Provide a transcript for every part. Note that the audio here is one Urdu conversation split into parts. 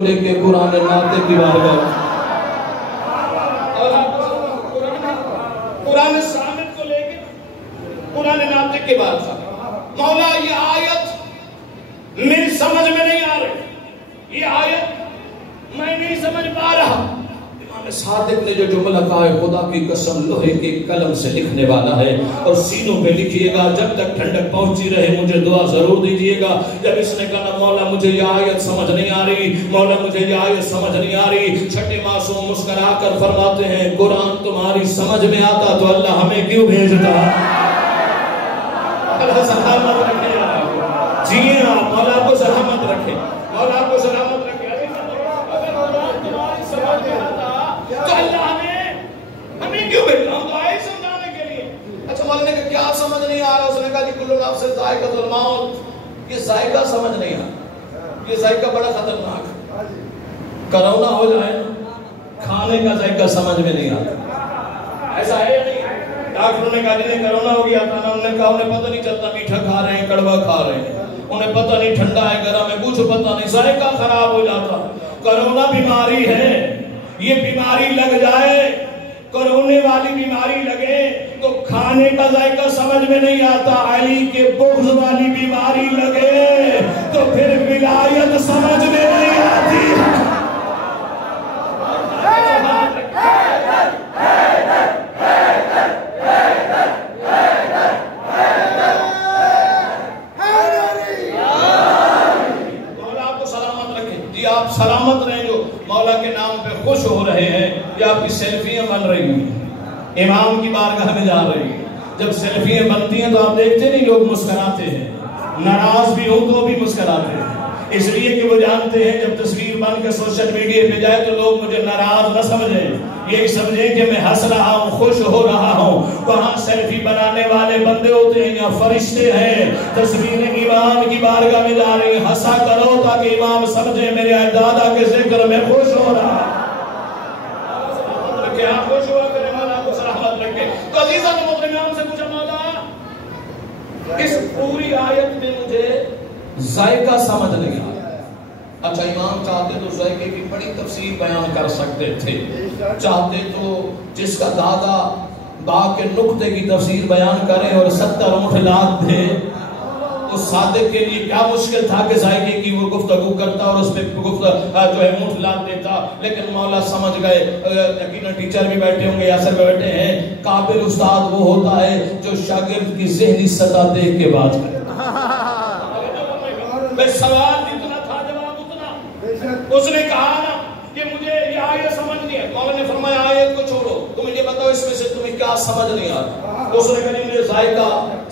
لے کے قرآن ناطق کی بارگاہ قرآن صامت کو لے کے قرآن ناطق کے بعد مولا یہ آیت میری سمجھ میں نہیں آ رہی، یہ آیت میں نہیں سمجھ پا رہا۔ امام صادق نے جو جملہ کہا ہے، خدا کی قسم لوہے کے قلم سے لکھنے والا ہے، اور سینوں پہ لکھیے گا جب تک ٹھنڈک پہنچی رہے مجھے دعا ضرور دیجیے گا۔ جب اس نے کہا مولا مجھے یہ آیت سمجھ نہیں آ رہی، مولا مجھے یہ آیت سمجھ نہیں آ رہی، چھٹے معصوم مسکرا کر فرماتے ہیں قرآن تمہاری سمجھ میں آتا تو اللہ ہمیں کیوں بھیجتا؟ اللہ سلامت رکھے، جی ہاں مولا کو سلامت رکھے، مولا کو سلامت رکھے۔ اگر قرآن تمہاری سمجھ میں آتا تو اللہ ہمیں کیوں بھیجتا؟ ہم تو آئے سمجھانے کے لیے۔ اچھا مولا نے کہا کیا سمجھ نہیں آ رہا؟ اس نے کہا کہ کل نفس ذائقۃ الموت، یہ ذائقہ سمجھ نہیں آتا، یہ ذائقہ بڑا خطرناک ہے۔ کرونا ہو جائے کھانے کا ذائقہ سمجھ میں نہیں آتا، ایسا ہے یا نہیں؟ ڈاکٹروں نے کہا جنہیں کرونا ہو گیا تھا نا، انہوں نے کہا انہیں پتہ نہیں چلتا میٹھا کھا رہے ہیں کڑوا کھا رہے ہیں، انہیں پتہ نہیں ٹھنڈا ہے گرم ہے، کچھ پتہ نہیں، ذائقہ خراب ہو جاتا۔ کرونا بیماری ہے، یہ بیماری لگ جائے، کرونے والی بیماری لگے تو کھانے کا ذائقہ سمجھ میں نہیں آتا، علی کے بغض والی بیماری لگے تو پھر ولایت سمجھ میں نہیں آتی۔ آپ سلامت رہیں جو مولا کے نام پہ خوش ہو رہے ہیں، یا آپ کی سیلفیاں بن رہی ہیں، امام کی بارگاہ میں جا رہی ہیں۔ جب سیلفیاں بنتی ہیں تو آپ دیکھتے نہیں لوگ مسکراتے ہیں، ناراض بھی ہوں تو بھی مسکراتے ہیں، اس لیے کہ وہ جانتے ہیں جب تصویر بن کے سوشل میڈیا پہ جائے تو لوگ مجھے ناراض نہ سمجھیں، یہ سمجھیں کہ میں ہنس رہا ہوں، خوش ہو رہا ہوں۔ وہاں سیلفی بنانے والے بندے ہوتے ہیں یا فرشتے ہیں، تصویریں امام کی بارگاہ میں جا رہی ہیں، ہنسا کرو تاکہ امام سمجھے میرے دادا کے ذکر میں خوش ہو رہا ہے۔ آپ خوش ہوا کریں، مولا کو سلامت رکھے۔ تو عزیزان محترم سے پوچھا مولا اس پوری آیت میں مجھے ذائقہ سمجھ نہیں آیا۔ اچھا امام چاہتے تو ذائقے کی بڑی تفصیل بیان کر سکتے تھے، چاہتے تو جس کا دادا باغ کے نقطے کی تفسیر بیان کریں اور 70 اونٹ لاد دے، تو صادق کے لیے کیا مشکل تھا کہ ذائقے کی وہ گفتگو کرتا اور اس پہ جو ہے اونٹ لاد دیتا، لیکن مولا سمجھ گئے۔ یقیناً ٹیچر بھی بیٹھے ہوں گے، یاسر بھی بیٹھے ہیں، قابل استاد وہ ہوتا ہے جو شاگرد کی ذہنی سطح دیکھ کے بات کرے۔ بے سوال جتنا تھا جواب اتنا۔ اس نے کہا نا کہ مجھے یہ آیت سمجھ نہیں ہے، مولا نے فرمایا آیت کو چھوڑو، تم یہ بتاؤ اس میں سے تمہیں کیا سمجھ نہیں آ رہا؟ اس نے کہا مجھے ذائقہ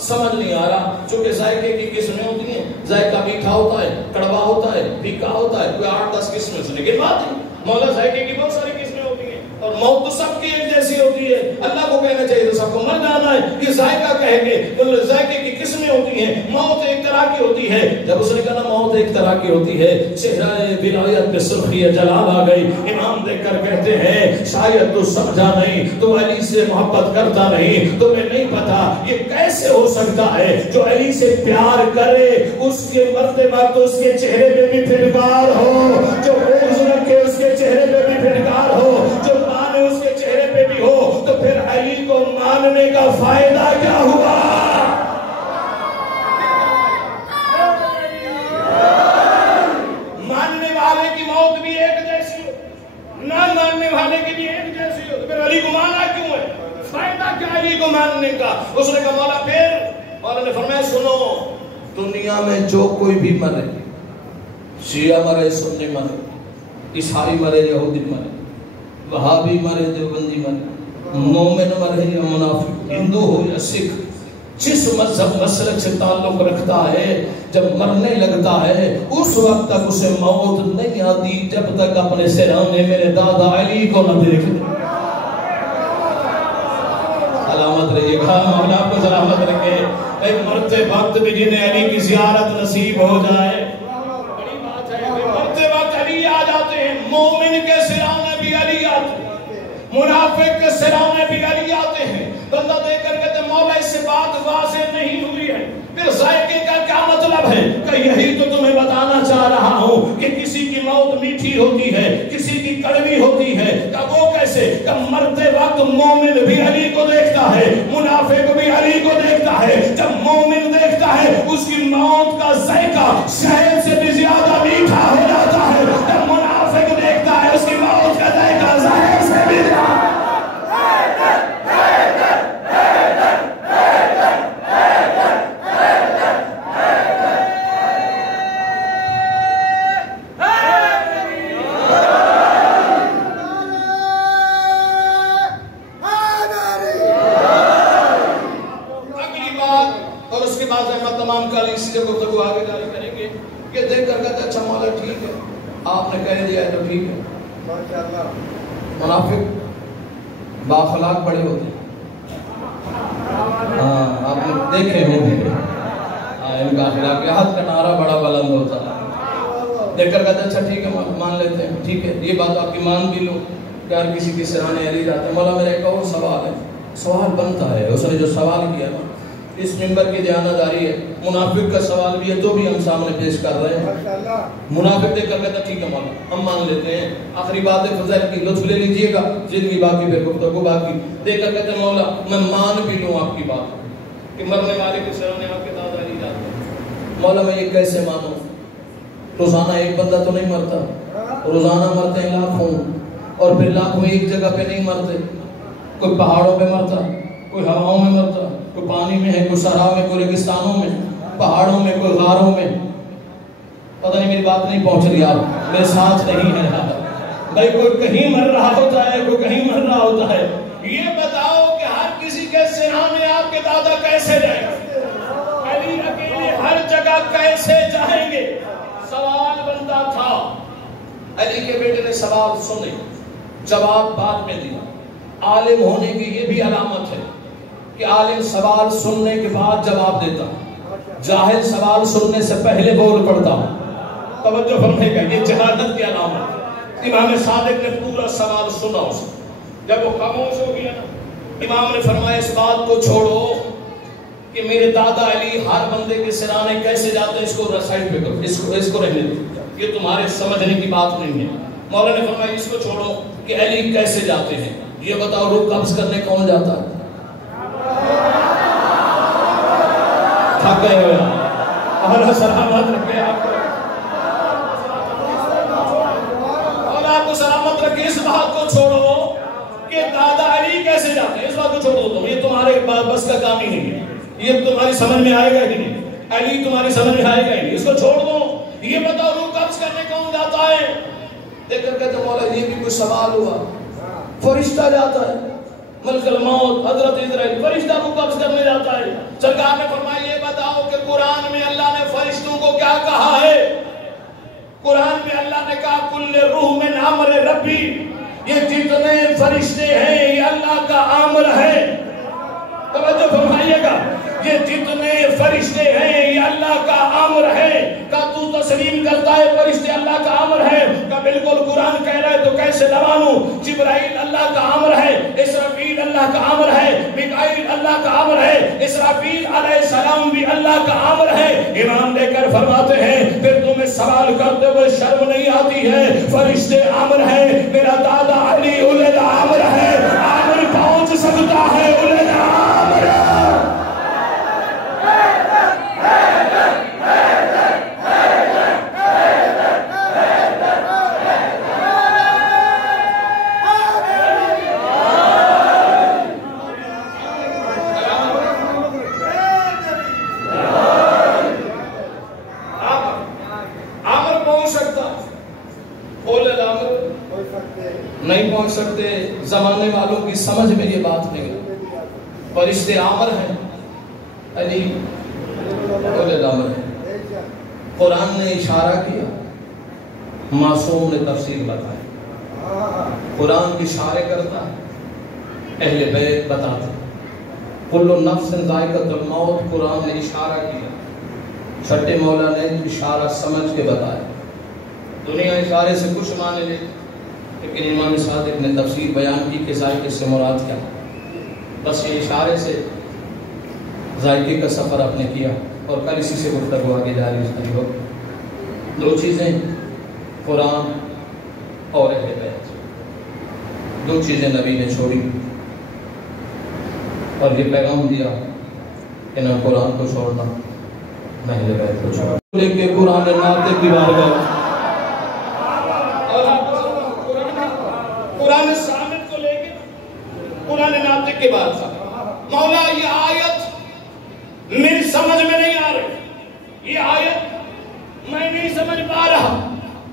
سمجھ نہیں آ رہا، چونکہ ذائقے کی قسمیں ہوتی ہیں، ذائقہ میٹھا ہوتا ہے، کڑوا ہوتا ہے، پھیکا ہوتا ہے، کوئی 8-10 قسمیں سے لیکن بات ہے مولا ذائقے کی بہت ساری قسمیں ہوتی ہیں، اور موت تو سب کی ایک جیسی ہوتی ہے۔ اللہ کو کہنا چاہیے تو سب کو مر جانا ہے، یہ ذائقہ کہیں گے تو ذائقے کی قسمیں ہوتی ہیں، موت ایک طرح کی ہوتی ہے۔ جب اس نے کہا موت ایک طرح کی ہوتی ہے، چہرہ ولایت پہ سرخی جلال آ گئی۔ امام دیکھ کر کہتے ہیں شاید تو سمجھا نہیں، تو علی سے محبت کرتا نہیں، تمہیں نہیں پتا یہ کیسے ہو سکتا ہے جو علی سے پیار کرے اس کے مرتے وقت اس کے چہرے پہ بھی پھٹکار ہو، جو بغض رکھے اس کے چہرے پہ بھی پھٹکار ہو، جو مانے اس کے چہرے پہ بھی ہو، تو پھر علی کو ماننے کا فائدہ کیا ہوا؟ ماننے والے کی موت بھی ایک جیسی ہو، نہ ماننے والے کی بھی ایک جیسی ہو، تو پھر علی کو مانا کیوں ہے؟ فائدہ کیا علی کو ماننے کا؟ اس نے کہا مولا پھر مولا نے فرمایا سنو، دنیا میں جو کوئی بھی مرے، شیعہ مرے، سنی مرے، عیسائی مرے، یہودی مرے، وہابی مرے، دیوبندی مرے، مومن مرے یا منافق، ہندو ہو یا سکھ، جس مذہب مسلک سے تعلق رکھتا ہے، جب مرنے لگتا ہے اس وقت تک اسے موت نہیں آتی جب تک اپنے سرانے میرے دادا علی کو نہ دیکھ لے۔ سلامت رہیے گا، مولا کو سلامت رکھے۔ ایک مرتے وقت بھی جنہیں علی کی زیارت نصیب ہو جائے بڑی بات ہے، مرتے وقت علی آ جاتے ہیں، مومن کے سرانے بھی علی آتے ہیں، منافق کے سرانے بھی علی آتے ہیں۔ بندہ دیکھ کر کہتے مولا اس سے بات واضح نہیں ہوئی ہے، پھر ذائقے کا کیا مطلب ہے؟ کہ یہی تو تمہیں بتانا چاہ رہا ہوں کہ کسی کی موت میٹھی ہوتی ہے کسی کی کڑوی ہوتی ہے، کہ وہ کیسے؟ کہ مرتے وقت مومن بھی علی کو دیکھتا ہے، منافق بھی علی کو دیکھتا ہے۔ جب مومن دیکھتا ہے اس کی موت کا ذائقہ شہد سے بھی زیادہ میٹھا ہو جاتا ہے، جب منافق دیکھتا ہے اس کی موت کا ذائقہ زہر سے بھی زیادہ۔ گفتگو آگے جاری کریں گے کہ دیکھ کر کہتے اچھا مولا ٹھیک ہے آپ نے کہہ دیا ہے تو ٹھیک ہے۔ منافق باخلاق بڑے ہوتے ہیں، آپ نے دیکھے ہوں گے ان کا اخلاقیات کا نعرہ بڑا بلند ہوتا ہے۔ دیکھ کر کہتے اچھا ٹھیک ہے مان لیتے ہیں، ٹھیک ہے یہ بات آپ کی مان بھی لو کہ ہر کسی کی سرانے علی جاتے ہیں۔ مولا میرا ایک اور سوال ہے، سوال بنتا ہے، اس نے جو سوال کیا نا اس منبر کی دیانتداری ہے، منافق کا سوال بھی ہے تو بھی ہم سامنے پیش کر رہے ہیں۔ منافق دیکھ کر کہتا ٹھیک ہے مولا ہم مان لیتے ہیں، آخری بات ہے فضائل کی لطف لے لیجئے گا، زندگی باقی پھر گفتگو باقی۔ دیکھ کر کہتے ہیں مولا میں مان بھی لوں آپ کی بات کہ مرنے والے کے سرانے آپ کے دادا علی جاتے ہیں، مولا میں یہ کیسے مانوں؟ روزانہ ایک بندہ تو نہیں مرتا، روزانہ مرتے ہیں لاکھوں، اور پھر لاکھوں میں ایک جگہ پہ نہیں مرتے، کوئی پہاڑوں پہ مرتا، کوئی ہواؤں میں مرتا، کوئی پانی میں ہے، کوئی صحرا میں، کوئی ریگستانوں میں، پہاڑوں میں، کوئی غاروں میں۔ پتہ نہیں میری بات نہیں پہنچ رہی، آپ میرے ساتھ نہیں ہے بھائی، کوئی کہیں مر رہا ہوتا ہے، کوئی کہیں مر رہا ہوتا ہے۔ یہ بتاؤ کہ ہر کسی کے سرانے آپ کے دادا کیسے جائیں گے؟ علی اکیلے ہر جگہ کیسے جائیں گے؟ سوال بنتا تھا، علی کے بیٹے نے سوال سنے، جواب بعد میں دیا۔ عالم ہونے کی یہ بھی علامت ہے کہ عالم سوال سننے کے بعد جواب دیتا، جاہل سوال سننے سے پہلے بول پڑتا۔ توجہ فرمائے گا، یہ جہالت کی علامت ہے۔ امام صادق نے پورا سوال سنا اسے، جب وہ خاموش ہو گیا نا، امام نے فرمایا اس بات کو چھوڑو کہ میرے دادا علی ہر بندے کے سرانے کیسے جاتے ہیں، اس کو سائڈ پہ کرو، اس کو رہنے دو، یہ تمہارے سمجھنے کی بات نہیں ہے۔ مولا نے فرمایا اس کو چھوڑو کہ علی کیسے جاتے ہیں، یہ بتاؤ روح قبض کرنے کون جاتا ہے؟ تھک گئے ہو اللہ سلامت رکھے آپ کو، اور آپ کو سلامت رکھے۔ اس بات کو چھوڑو کہ دادا علی کیسے جاتے ہیں، اس بات کو چھوڑ دو، یہ تمہارے بس کا کام ہی نہیں ہے، یہ تمہاری سمجھ میں آئے گا ہی نہیں، علی تمہاری سمجھ میں آئے گا ہی نہیں، اس کو چھوڑ دو۔ یہ بتاؤ روح قبض کرنے کون جاتا ہے؟ دیکھ کر کہتے مولا یہ بھی کوئی سوال ہوا، فرشتہ جاتا ہے، ملک الموت حضرت اسرائیل فرشتہ کو قبض کرنے جاتا ہے۔ سرکار نے فرمایا یہ بتاؤ کہ قرآن میں اللہ نے فرشتوں کو کیا کہا ہے؟ قرآن میں اللہ نے کہا کل روح من امر ربی، یہ جتنے فرشتے ہیں یہ اللہ کا امر ہے۔ توجہ فرمائیے گا، یہ جتنے فرشتے ہیں یہ اللہ کا امر ہے۔ کیا تو تسلیم کرتا ہے فرشتے اللہ کا امر ہے؟ کہ بالکل قرآن کہہ رہا ہے تو کیسے نہ مانوں؟ جبرائیل اللہ کا امر ہے، اسرافیل اللہ کا امر ہے، میکائیل اللہ کا امر ہے، اسرافیل علیہ السلام بھی اللہ کا امر ہے۔ امام دے کر فرماتے ہیں پھر تمہیں سوال کرتے ہوئے شرم نہیں آتی ہے؟ فرشتے امر ہے، میرا دادا علی اولے الامر ہے، امر پہنچ سکتا ہے اولے الامر۔ نہیں پہنچ سکتے، زمانے والوں کی سمجھ میں یہ بات نہیں ہے۔ فرشتے آمر ہیں، علی اولے الامر ہے۔ قرآن نے اشارہ کیا، معصوم نے تفسیر بتائی، قرآن اشارے کرتا ہے، اہل بیت بتاتے ہیں۔ کل نفس ذائقۃ الموت، قرآن نے اشارہ کیا، چھٹے مولا نے اشارہ سمجھ کے بتایا۔ دنیا اشارے سے کچھ مانے لیتی، لیکن امام صادق نے تفسیر بیان کی کہ ذائقے سے مراد کیا، بس یہ اشارے سے ذائقے کا سفر آپ نے کیا، اور کل اسی سے گفتگو آگے جاری ہو۔ دو چیزیں قرآن اور اہل بیت، دو چیزیں نبی نے چھوڑی اور یہ پیغام دیا کہ نہ قرآن کو چھوڑنا نہ اہل بیت کو چھوڑنا، لے کے قرآن ناطق کی بارگاہ قرآن صامت کو لے کے قرآن ناطق کے بارگاہ، مولا یہ آیت میری سمجھ میں نہیں آ رہی، یہ آیت میں نہیں سمجھ پا رہا۔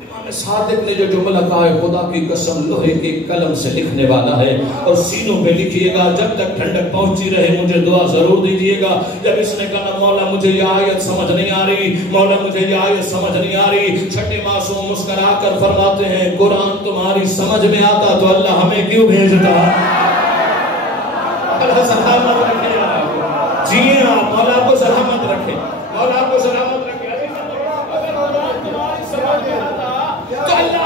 امام صادق نے جو جملہ کہا ہے، خدا کی قسم لوہے کے قلم سے لکھنے والا ہے، اور سینوں پہ لکھیے گا، جب تک ٹھنڈک پہنچی رہے مجھے دعا ضرور دیجیے گا۔ جب اس نے کہا مولا مجھے یہ آیت سمجھ نہیں آ رہی، مولا مجھے یہ آیت سمجھ نہیں آ رہی، چھٹے معصوم مسکرا کر فرماتے ہیں قرآن تمہاری سمجھ میں آتا تو اللہ ہمیں کیوں بھیجتا؟ اللہ سلامت رکھے، جی ہاں مولا کو سلامت رکھے، مولا کو سلامت رکھے۔ اگر قرآن تمہاری سمجھ میں آتا تو اللہ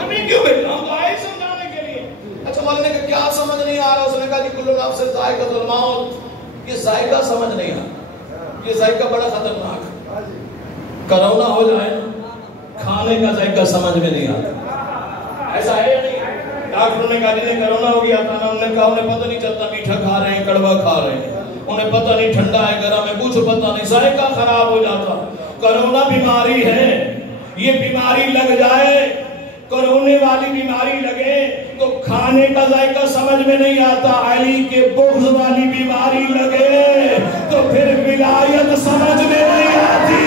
ہمیں کیوں بھیجا؟ ہم تو آئے سمجھانے کے لیے۔ اچھا مولا نے کہا کیا سمجھ نہیں آ رہا؟ اس نے کہا جی کل نفس ذائقۃ الموت، یہ ذائقہ سمجھ نہیں آ رہا، یہ ذائقہ بڑا خطرناک ہے۔ کرونا ہو جائے کھانے کا ذائقہ سمجھ میں نہیں آتا، ایسا ہے یا نہیں؟ ڈاکٹروں نے کہا جنہیں کرونا ہو گیا تھا نا، انہوں نے کہا انہیں پتہ نہیں چلتا میٹھا کھا رہے ہیں کڑوا کھا رہے ہیں، انہیں پتہ نہیں ٹھنڈا ہے گرم ہے، کچھ پتہ نہیں، ذائقہ خراب ہو جاتا۔ کرونا بیماری ہے، یہ بیماری لگ جائے، کرونے والی بیماری لگے تو کھانے کا ذائقہ سمجھ میں نہیں آتا، علی کے بغض والی بیماری لگے تو پھر ولایت سمجھ میں نہیں آتی۔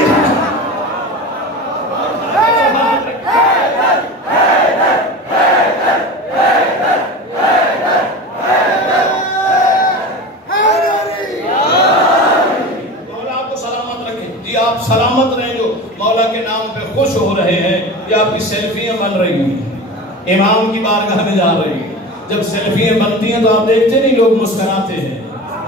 آپ سلامت رہیں جو مولا کے نام پہ خوش ہو رہے ہیں، یا آپ کی سیلفیاں بن رہی ہیں، امام کی بارگاہ میں جا رہی ہیں۔ جب سیلفیاں بنتی ہیں تو آپ دیکھتے نہیں لوگ مسکراتے ہیں،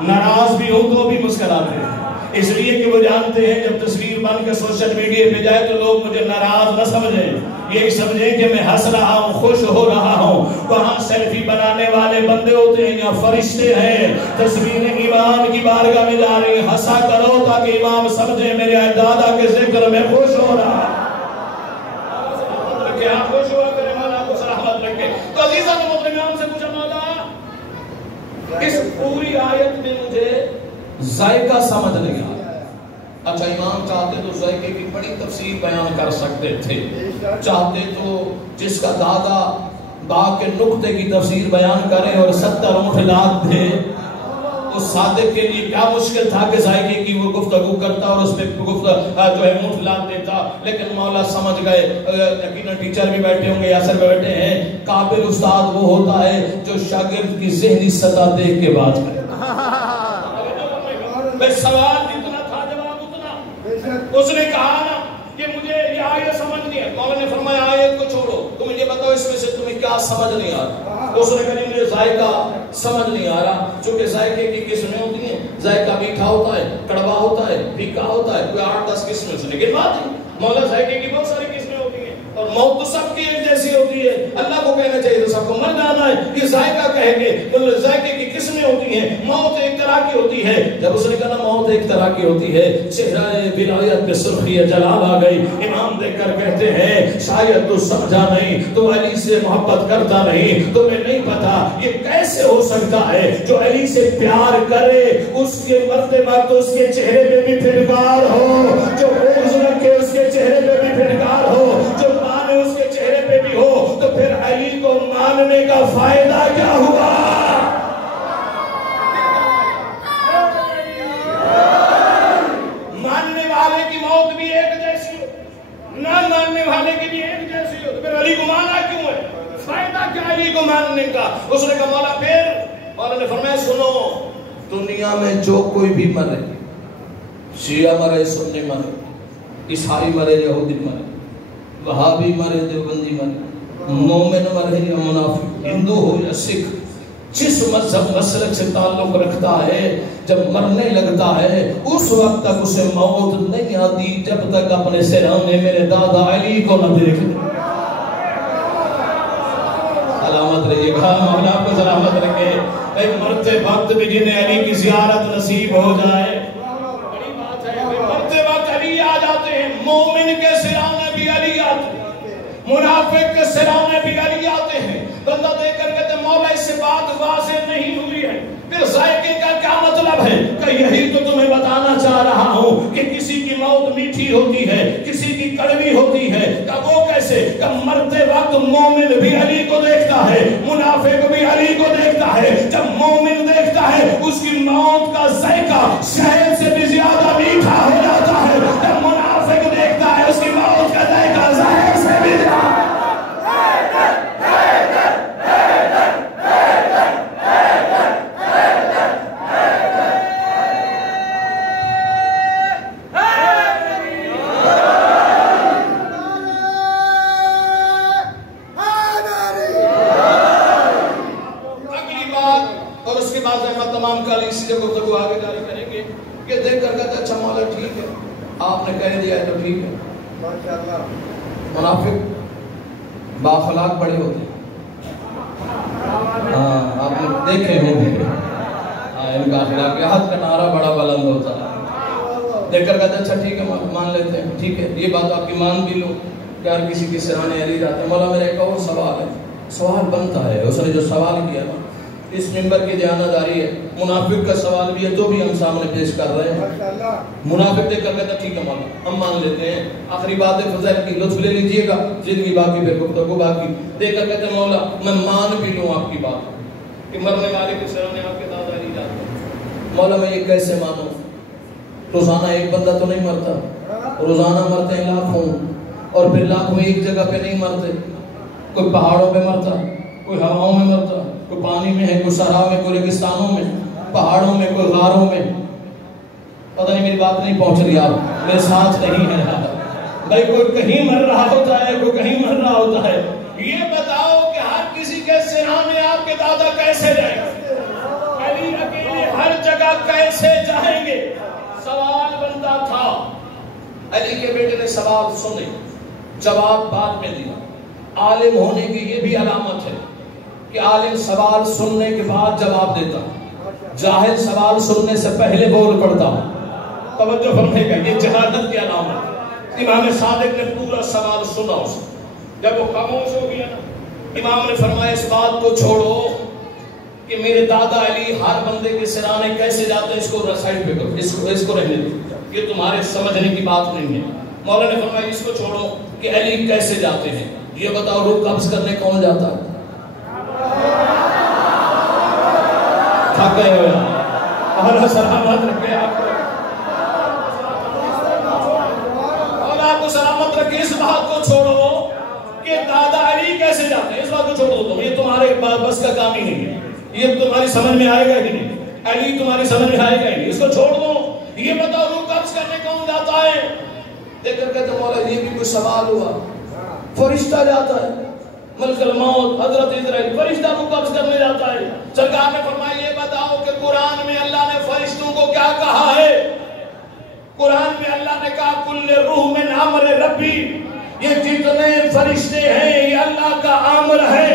ناراض بھی ہو تو بھی مسکراتے ہیں، اس لیے کہ وہ جانتے ہیں جب تصویر بن کے سوشل میڈیا پہ جائے تو لوگ مجھے ناراض نہ سمجھیں، یہ سمجھیں کہ میں ہنس رہا ہوں، خوش ہو رہا ہوں۔ وہاں سیلفی بنانے والے بندے ہوتے ہیں یا فرشتے ہیں، تصویر امام کی بارگاہ میں جا رہی ہیں، ہنسا کرو تاکہ امام سمجھے میرے دادا کے ذکر میں خوش ہو رہا ہے۔ آپ خوش ہوا کریں، مولا کو سلامت رکھے۔ تو عزیزاں نے محترم امام سے پوچھا مولا اس پوری آیت میں مجھے ذائقہ سمجھ نہیں آیا۔ اچھا امام چاہتے تو ذائقے کی بڑی تفصیل بیان کر سکتے تھے، چاہتے تو جس کا دادا باغ کے نقطے کی تفسیر بیان کرے اور 70 اونٹ لاد دے، اس صادق کے لیے کیا مشکل تھا کہ ذائقے کی وہ گفتگو کرتا اور اس پہ جو ہے اونٹ لاد دیتا، لیکن مولا سمجھ گئے۔ یقیناً ٹیچر بھی بیٹھے ہوں گے، یاسر بھی بیٹھے ہیں، قابل استاد وہ ہوتا ہے جو شاگرد کی ذہنی سطح دیکھ کے بات کرے۔ بس سوال جتنا تھا جواب اتنا۔ اس نے کہا نا کہ مجھے یہ آیت سمجھ نہیں ہے، مولا نے فرمایا آیت کو چھوڑو، تم یہ بتاؤ اس میں سے تمہیں کیا سمجھ نہیں آ رہا؟ اس نے کہا مجھے ذائقہ سمجھ نہیں آ رہا، چونکہ ذائقے کی قسمیں ہوتی ہیں، ذائقہ میٹھا ہوتا ہے، کڑوا ہوتا ہے، پھیکا ہوتا ہے، کوئی 8-10 قسمیں اس نے گنوا دی۔ مولا ذائقے کی بہت ساری قسمیں ہوتی ہیں اور موت تو سب کی ایک جیسی ہوتی ہے، اللہ کو کہنا چاہیے تو سب کو مر جانا ہے، یہ ذائقہ کہہ کے مطلب ذائقے کی قسمیں ہوتی ہیں، موت ایک طرح کی ہوتی ہے۔ جب اس نے کہا موت ایک طرح کی ہوتی ہے، چہرہ ولایت پہ سرخی جلال آ گئی، امام دیکھ کر کہتے ہیں شاید تو سمجھا نہیں، تو علی سے محبت کرتا نہیں، تمہیں نہیں پتا یہ کیسے ہو سکتا ہے جو علی سے پیار کرے اس کے مرتے وقت اس کے چہرے پہ بھی پھٹکار ہو، جو بغض رکھے اس کے چہرے پہ بھی پھٹکار ہو، جو مانے اس کے چہرے پہ بھی ہو، تو پھر علی کو ماننے کا فائدہ کیا ہوا؟ ماننے والے کی موت بھی ایک جیسی ہو، نہ ماننے والے کی بھی ایک جیسی ہو، تو پھر علی کو مانا کیوں ہے؟ فائدہ کیا علی کو ماننے کا؟ اس نے کہا مولا پھر، مولا نے فرمایا سنو، دنیا میں جو کوئی بھی مرے، شیعہ مرے، سنی مرے، عیسائی مرے، یہودی مرے، وہابی مرے، دیوبندی مرے، مومن مرے یا منافق، ہندو ہو یا سکھ، جس مذہب مسلک سے تعلق رکھتا ہے، جب مرنے لگتا ہے اس وقت تک اسے موت نہیں آتی جب تک اپنے سرانے میرے دادا علی کو نہ دیکھ لے۔ سلامت رہیے گا، مولا آپ کو سلامت رکھے۔ ایک مرتے وقت بھی جنہیں علی کی زیارت نصیب ہو جائے بڑی بات ہے، مرتے وقت علی آ جاتے ہیں، مومن کے سرانے بھی علی آتے ہیں۔ کے سرانے بھی علی آتے ہیں. بندہ دیکھ کر کہتے مولا اس سے بات واضح نہیں ہوئی ہے. پھر ذائقے کا کیا مطلب ہے؟ کہ یہی تو تمہیں بتانا چاہ رہا ہوں کہ کسی کی موت میٹھی ہوتی ہے, کسی کی کڑوی ہوتی ہے. کہ وہ کیسے؟ کہ مرتے وقت مومن بھی علی کو دیکھتا ہے, منافق بھی علی کو دیکھتا ہے. جب مومن دیکھتا ہے اس کی موت کا ذائقہ شہد سے بھی زیادہ میٹھا ہو جاتا ہے. جب منافق دیکھتا ہے اس کی موت کا ذائقہ زہر سے بھی زیادہ. گفتگو آگے جاری کریں گے کہ دیکھ کر کہتا اچھا مولا ٹھیک ہے, آپ نے کہہ دیا ہے تو ٹھیک ہے. منافق باخلاق بڑے ہوتے ہیں, آپ نے دیکھے ہوں گے, ان کا اخلاقیات کا نعرہ بڑا بلند ہوتا ہے. دیکھ کر کہتا اچھا ٹھیک ہے مان لیتے ہیں, ٹھیک ہے یہ بات آپ کی مان بھی لو کہ ہر کسی کی سرانے علی جاتے ہیں. مولا میرا ایک اور سوال ہے, سوال بنتا ہے, اس نے جو سوال کیا نا اس ممبر کی دیانتداری ہے. منافق کا سوال بھی ہے جو بھی ہم سامنے پیش کر رہے ہیں. منافق دیکھ کر کہتا ٹھیک ہے مولا ہم مان لیتے ہیں, آخری بات ہے فضائل کی لطف لے لیجئے گا, زندگی باقی پھر گفتگو باقی. دیکھ کر کہتے مولا میں مان بھی لوں آپ کی بات کہ مرنے والے کے سرانے آپ کے دادا علی جاتے ہیں. مولا میں یہ کیسے مانوں؟ روزانہ ایک بندہ تو نہیں مرتا, روزانہ مرتے ہیں لاکھوں, اور پھر لاکھوں ایک جگہ پہ نہیں مرتے. کوئی پہاڑوں پہ مرتا, کوئی ہواؤں میں مرتا, کوئی پانی میں ہے, کوئی صحرا میں, کوئی ریگستانوں میں, پہاڑوں میں, کوئی غاروں میں. پتہ نہیں میری بات نہیں پہنچ رہی, آپ میرے ساتھ نہیں ہے بھائی. کوئی کہیں مر رہا ہوتا ہے, کوئی کہیں مر رہا ہوتا ہے. یہ بتاؤ کہ ہر کسی کے سرانے آپ کے دادا کیسے جائیں گے؟ علی اکیلے ہر جگہ کیسے جائیں گے؟ سوال بنتا تھا. علی کے بیٹے نے سوال سنے, جواب بعد میں دیا. عالم ہونے کی یہ بھی علامت ہے کہ عالم سوال سننے کے بعد جواب دیتا, جاہل سوال سننے سے پہلے بول پڑتا. توجہ فرمائے گا, یہ جہالت کی علامت ہے. امام صادق نے پورا سوال سنا اس کو, جب وہ خاموش ہو گیا نا امام نے فرمایا اس بات کو چھوڑو کہ میرے دادا علی ہر بندے کے سرانے کیسے جاتے ہیں, اس کو سائڈ پہ کرو, اس کو رہنے دو, یہ تمہارے سمجھنے کی بات نہیں ہے. مولا نے فرمایا اس کو چھوڑو کہ علی کیسے جاتے ہیں, یہ بتاؤ روح قبض کرنے کون جاتا ہے؟ تھک گئے ہو یار, اللہ سلامت رکھے آپ کو, اللہ آپ کو سلامت رکھے. اس بات کو چھوڑو کہ دادا علی کیسے جاتے ہیں, اس بات کو چھوڑ دو تم, یہ تمہارے بس کا کام ہی نہیں ہے, یہ تمہاری سمجھ میں آئے گا ہی نہیں, علی تمہاری سمجھ میں آئے گا ہی نہیں, اس کو چھوڑ دو. یہ بتاؤ روح قبض کرنے کون جاتا ہے؟ دیکھ کر کہتے مولا یہ بھی کوئی سوال ہوا. فرشتہ جاتا ہے, ملک الموت حضرت اسرائیل فرشتہ کو قبض کرنے جاتا ہے. سرکار نے فرمایا یہ بتاؤ کہ قرآن میں اللہ نے فرشتوں کو کیا کہا ہے؟ قرآن میں اللہ نے کہا کل روح من امر ربی, یہ جتنے فرشتے ہیں یہ اللہ کا امر ہے.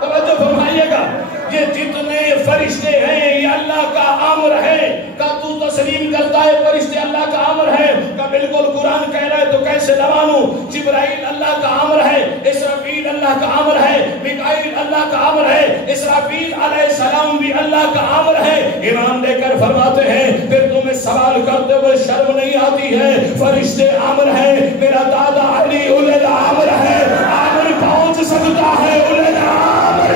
توجہ فرمائیے گا, یہ جتنے فرشتے ہیں یہ اللہ کا امر ہے. کہ تو تسلیم کرتا ہے فرشتے اللہ کا امر ہے؟ کہ بالکل قرآن کہہ رہا ہے تو کیسے نہ مانوں. جبرائیل اللہ کا امر ہے, اسرافیل اللہ کا امر ہے, میکائیل اللہ کا امر ہے, اسرافیل علیہ السلام بھی اللہ کا امر ہے. امام دے کر فرماتے ہیں پھر تمہیں سوال کرتے ہوئے شرم نہیں آتی ہے؟ فرشتے امر ہے, میرا دادا علی اولل امر ہے, امر پہنچ سکتا ہے اولل امر.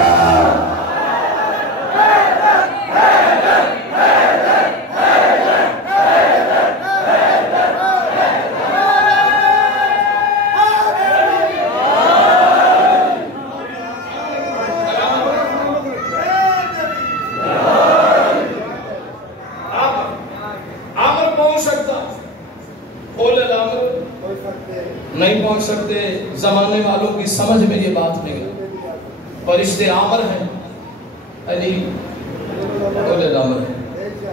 نہیں پہنچ سکتے, زمانے والوں کی سمجھ میں یہ بات نہیں ہے. فرشتے آمر ہیں, علی اولل الامر ہے.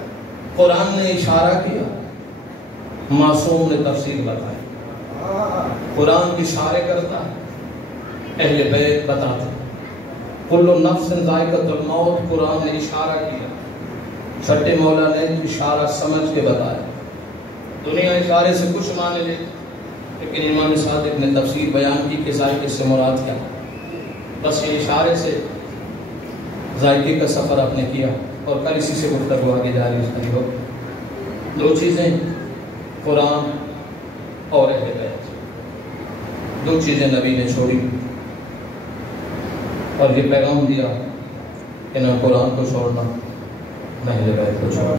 قرآن نے اشارہ کیا, معصوم نے تفسیر بتائی. قرآن اشارے کرتا ہے, اہل بیت بتاتا. کل نفس ذائقۃ الموت, قرآن نے اشارہ کیا, چھٹے مولا نے اشارہ سمجھ کے بتایا. دنیا اشارے سے کچھ مانے لیتی, لیکن امام صادق نے تفسیر بیان کی کہ ذائقے سے مراد کیا، بس یہ اشارے سے ذائقے کا سفر آپ نے کیا، اور کل اسی سے گفتگو آگے جاری ہو۔ دو چیزیں، قرآن اور اہل بیت، دو چیزیں نبی نے چھوڑی اور یہ پیغام دیا کہ نہ قرآن کو چھوڑنا نہ اہل بیت کو چھوڑنا۔